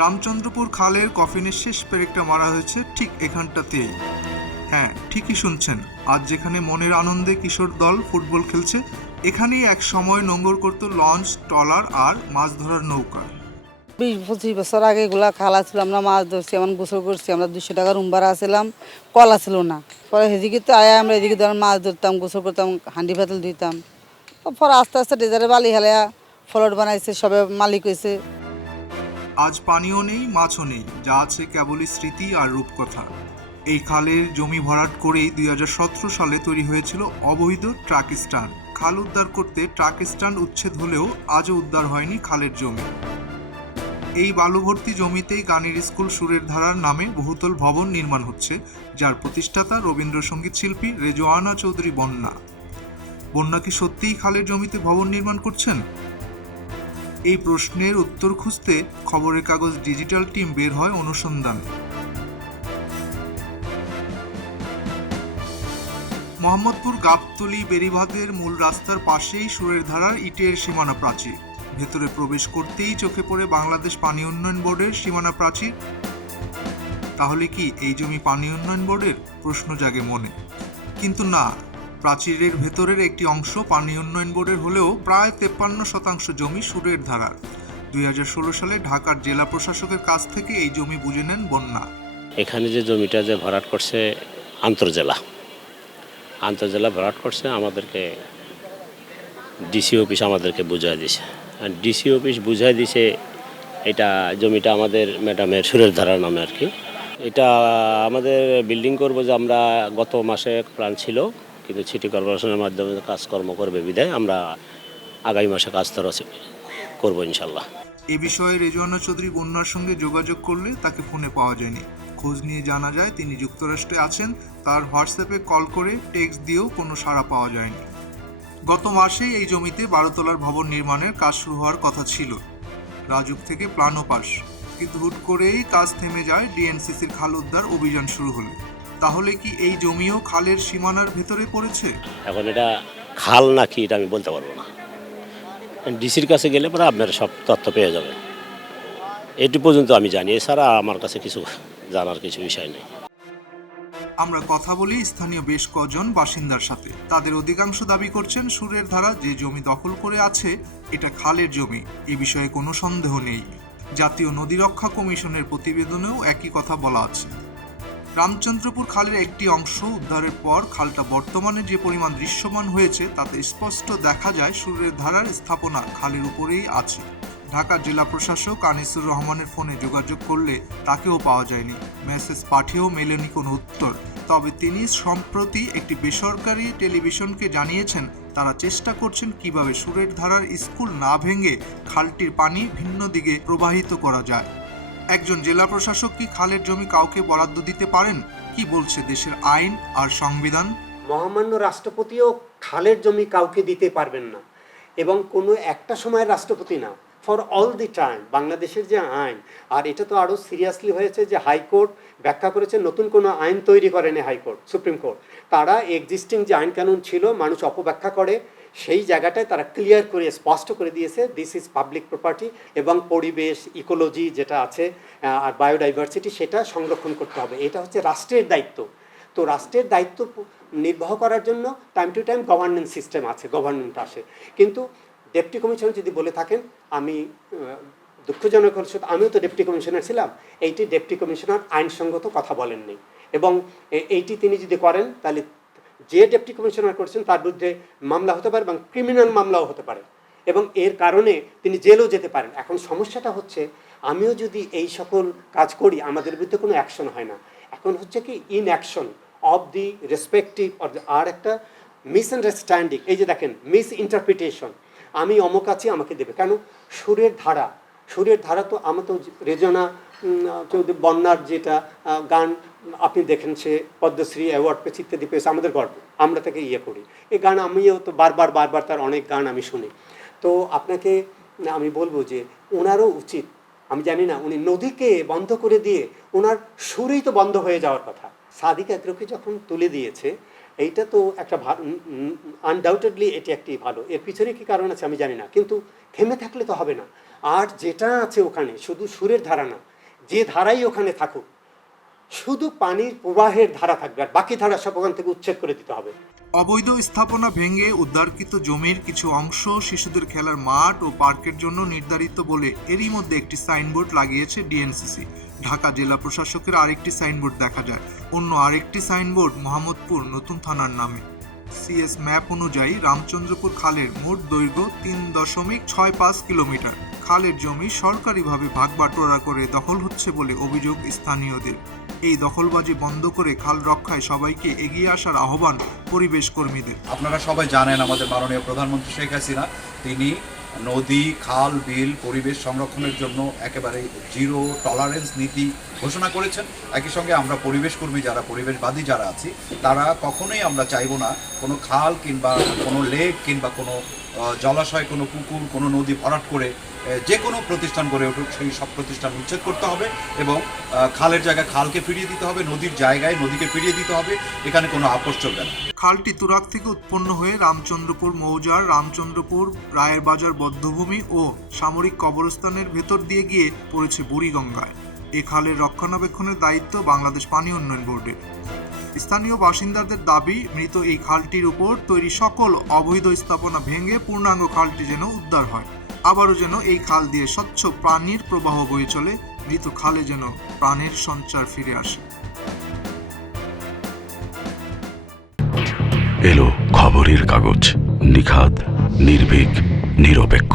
রামচন্দ্রপুর খালের কফিনের শেষ পেরেকটা মারা হয়েছে ঠিক এখানটাতেই। হ্যাঁ, ঠিকই শুনছেন। আজ যেখানে মনের আনন্দে কিশোর দল ফুটবল খেলছে, এখানেই এক সময় নোঙর করত লঞ্চ, ট্রলার আর মাছ ধরার নৌকা। 20-25 বছর আগে এগুলা খালা ছিল, আমরা মাছ ধরছি, এমন গোসল করছি। আমরা 200 টাকা রুম ভাড়া ছিলাম, কলা ছিল না। পরে এদিকে তো আয়া আমরা এদিকে ধরেন মাছ ধরতাম, গোসল করতাম, হাঁডি পাতিল ধুইতাম। পরে আস্তে আস্তে ডেজারে বালি হেলায়া ফ্লোট বানাইছে, সবে মালিক হয়েছে। আজ পানিও নেই, মাছও নেই, যা আছে কেবলই স্মৃতি আর রূপকথা। এই খালের জমি ভরাট করেই 2017 সালে তৈরি হয়েছিল অবৈধ ট্রাক স্ট্যান্ড। খাল উদ্ধার করতে ট্রাক স্ট্যান্ড উচ্ছেদ হলেও আজও উদ্ধার হয়নি খালের জমি। এই বালুভর্তি জমিতেই গানের স্কুল সুরের ধারার নামে বহুতল ভবন নির্মাণ হচ্ছে, যার প্রতিষ্ঠাতা রবীন্দ্রসঙ্গীত শিল্পী রেজওয়ানা চৌধুরী বন্যা। বন্যা কি সত্যিই খালের জমিতে ভবন নির্মাণ করছেন? এই প্রশ্নের উত্তর খুঁজতে খবরের কাগজ ডিজিটাল টিম বের হয় অনুসন্ধানে। মোহাম্মদপুর গাবতলী বেড়িবাঁধের মূল রাস্তার পাশেই সুরের ধারার ইটের সীমানা প্রাচীর। ভেতরে প্রবেশ করতেই চোখে পড়ে বাংলাদেশ পানি উন্নয়ন বোর্ডের সীমানা প্রাচীর। তাহলে কি এই জমি পানি উন্নয়ন বোর্ডের? প্রশ্ন জাগে মনে। কিন্তু না, প্রাচীরের ভেতরের একটি অংশ পানি উন্নয়ন বোর্ডের হলেও প্রায় 53% জমি সুরের ধারার। 2016 সালে ঢাকার জেলা প্রশাসকের কাছ থেকে এই জমি বুঝে নেন বন্যা। এখানে যে জমিটা যে ভরাট করছে আন্তর্জেলা ভরাট করছে, আমাদেরকে ডিসি অফিস আমাদেরকে বুঝাই দিছে। আর ডিসি অফিস বুঝাই দিছে এটা জমিটা আমাদের ম্যাডামের সুরের ধারার নামে আর কি। এটা আমাদের বিল্ডিং করবো যে আমরা গত মাসে প্ল্যান ছিল, কিন্তু সিটি কর্পোরেশনের মাধ্যমে কাজকর্ম করবে বিধায় আমরা আগামী মাসে কাজ করবো ইনশাল্লাহ। এ বিষয়ে রেজওয়ানা চৌধুরী বন্যার সঙ্গে যোগাযোগ করলে তাকে ফোনে পাওয়া যায়নি। খোঁজ নিয়ে জানা যায় তিনি যুক্তরাষ্ট্রে আছেন। তার হোয়াটসঅ্যাপে কল করে টেক্সট দিয়েও কোনো সাড়া পাওয়া যায়নি। গত মাসেই এই জমিতে 12 তলার ভবন নির্মাণের কাজ শুরু হওয়ার কথা ছিল। রাজুক থেকে প্ল্যানও পাস, কিন্তু হুট করেই কাজ থেমে যায় ডিএনসিসির খাল উদ্ধার অভিযান শুরু হলে। তাহলে কি এই জমিও খালের সীমানার ভেতরে পড়েছে? এখন এটা খাল নাকি এটা আমি বলতে পারবো না। ডিসির কাছে গেলে পরে আপনারা সব তথ্য পেয়ে যাবেন। এটি পর্যন্ত আমি জানি, এছাড়া আমার কাছে কিছু জানার কিছু বিষয় নেই। আমরা কথা বলি স্থানীয় বেশ কজন বাসিন্দার সাথে। তাদের অধিকাংশ দাবি করছেন সুরের ধারা যে জমি দখল করে আছে এটা খালের জমি, এ বিষয়ে কোনো সন্দেহ নেই। জাতীয় নদী রক্ষা কমিশনের প্রতিবেদনেও একই কথা বলা আছে। রামচন্দ্রপুর খালের একটি অংশ উদ্ধারের পর খালটা বর্তমানে যে পরিমাণ দৃশ্যমান হয়েছে তাতে স্পষ্ট দেখা যায় সুরের ধারার স্থাপনা খালের উপরেই আছে। ঢাকার জেলা প্রশাসক আনিসুর রহমানের ফোনে যোগাযোগ করলে তাকেও পাওয়া যায়নি। মেসেজ পাঠিয়েও মেলেনি কোনো উত্তর। তবে তিনি সম্প্রতি একটি বেসরকারি টেলিভিশনকে জানিয়েছেন তারা চেষ্টা করছেন কিভাবে সুরের ধারার স্কুল না ভেঙে খালটির পানি ভিন্ন দিকে প্রবাহিত করা যায়। একজন জেলা প্রশাসক কি খালের জমি কাউকে বরাদ্দ দিতে পারেন? কি বলছে দেশের আইন আর সংবিধান? মহামান্য রাষ্ট্রপতিও খালের জমি কাউকে দিতে পারবেন না, এবং কোনো একটা সময়ের রাষ্ট্রপতি না, ফর অল দি টাইম। বাংলাদেশের যে আইন, আর এটা তো আরও সিরিয়াসলি হয়েছে যে হাইকোর্ট ব্যাখ্যা করেছে, নতুন কোনো আইন তৈরি করেনি হাইকোর্ট, সুপ্রিম কোর্ট। তারা এক্সিস্টিং যে আইন কানুন ছিল মানুষ অপব্যাখ্যা করে, সেই জায়গাটায় তারা ক্লিয়ার করে স্পষ্ট করে দিয়েছে দিস ইজ পাবলিক প্রপার্টি, এবং পরিবেশ ইকোলজি যেটা আছে আর বায়োডাইভার্সিটি সেটা সংরক্ষণ করতে হবে। এটা হচ্ছে রাষ্ট্রের দায়িত্ব। তো রাষ্ট্রের দায়িত্ব নির্বাহ করার জন্য time to time governance system আছে, গভর্নমেন্ট আসে। কিন্তু ডেপুটি কমিশনার যদি বলে থাকেন, আমি দুঃখজনক হল আমিও তো ডেপুটি কমিশনার ছিলাম, এইটি ডেপুটি কমিশনার আইনসঙ্গত কথা বলেননি, এবং এইটি তিনি যদি করেন তাহলে যে ডেপুটি কমিশনার করছেন তার বিরুদ্ধে মামলা হতে পারে, এবং ক্রিমিনাল মামলাও হতে পারে, এবং এর কারণে তিনি জেলও যেতে পারেন। এখন সমস্যাটা হচ্ছে আমিও যদি এই সকল কাজ করি আমাদের বিরুদ্ধে কোনো অ্যাকশন হয় না। এখন হচ্ছে কি in action of the respective, আর একটা মিসআন্ডারস্ট্যান্ডিং। এই যে দেখেন, মিস ইন্টারপ্রিটেশন, আমি অমুক আছি আমাকে দেবে কেন। সুরের ধারা তো আমার তো রেজওয়ানা চৌধুরী বন্যার যেটা গান আপনি দেখেন, সে পদ্মশ্রী অ্যাওয়ার্ড পেয়েছে, ইত্যাদি পেয়েছে, আমাদের গর্ব, আমরা তাকে ইয়ে করি। এই গান আমিও তো বারবার তার অনেক গান আমি শুনি। তো আপনাকে আমি বলবো যে ওনারও উচিত, আমি জানি না, উনি নদীকে বন্ধ করে দিয়ে ওনার সুরেই তো বন্ধ হয়ে যাওয়ার কথা। সাদিক আগ্রহকে যখন তুলে দিয়েছে, এইটা তো একটা আনডাউটেডলি এটি একটি ভালো। এর পিছনে কী কারণ আছে আমি জানি না, কিন্তু থেমে থাকলে তো হবে না। আর যেটা আছে ওখানে শুধু সুরের ধারা না, যে ধারাই ওখানে থাকুক, শুধু পানির প্রবাহের ধারা থাকবে, আর বাকি ধারা সব ওখান থেকে উচ্ছেদ করে দিতে হবে। অবৈধ স্থাপনা ভেঙে উদ্ধারকৃত জমির কিছু অংশ শিশুদের খেলার মাঠ ও পার্কের জন্য নির্ধারিত বলে এরই মধ্যে একটি সাইনবোর্ড লাগিয়েছে ডিএনসিসি। ঢাকা জেলা প্রশাসকের আরেকটি সাইনবোর্ড দেখা যায়। অন্য আরেকটি সাইনবোর্ড মোহাম্মদপুর নতুন থানার নামে। সিএস ম্যাপ অনুযায়ী রামচন্দ্রপুর খালের মোট দৈর্ঘ্য 3.65 কিলোমিটার। খালের জমি সরকারিভাবে ভাগবাটোয়ারা করে দখল হচ্ছে বলে অভিযোগ স্থানীয়দের। এই দখলবাজি বন্ধ করে খাল রক্ষায় সবাইকে এগিয়ে আসার আহ্বান পরিবেশ কর্মীদের। আপনারা সবাই জানেন আমাদের মাননীয় প্রধানমন্ত্রী শেখ হাসিনা তিনি নদী, খাল, বিল পরিবেশ সংরক্ষণের জন্য একেবারে জিরো টলারেন্স নীতি ঘোষণা করেছেন। একই সঙ্গে আমরা পরিবেশ কর্মী যারা, পরিবেশবাদী যারা আছি, তারা কখনোই আমরা চাইবো না কোনো খাল কিংবা কোনো লেক কিংবা কোনো জলাশয়, কোনো পুকুর, কোনো নদী ভরাট করে যে কোনো প্রতিষ্ঠান গড়ে উঠুক, সেই সব প্রতিষ্ঠান উচ্ছেদ করতে হবে এবং খালের জায়গায় খালকে ফিরিয়ে দিতে হবে, নদীর জায়গায় নদীকে ফিরিয়ে দিতে হবে। এখানে কোনো আপোষ চলবে না। খালটি তুরাগ থেকে উৎপন্ন হয়ে রামচন্দ্রপুর মৌজার রামচন্দ্রপুর, রায়ের বাজার বধ্যভূমি ও সামরিক কবরস্থানের ভেতর দিয়ে গিয়ে পড়েছে বুড়িগঙ্গায়। এ খালের রক্ষণাবেক্ষণের দায়িত্ব বাংলাদেশ পানি উন্নয়ন বোর্ডের। স্থানীয় বাসিন্দাদের দাবি, মৃত এই খালটির উপর তৈরি সকল অবৈধ স্থাপনা ভেঙে পূর্ণাঙ্গ খালটি যেন উদ্ধার হয়। আবারও যেন এই খাল দিয়ে স্বচ্ছ পানির প্রবাহ বয়ে চলে, মৃত খালে যেন প্রাণের সঞ্চার ফিরে আসে। এলো খবরের কাগজ, নিখাত, নির্ভীক, নিরপেক্ষ।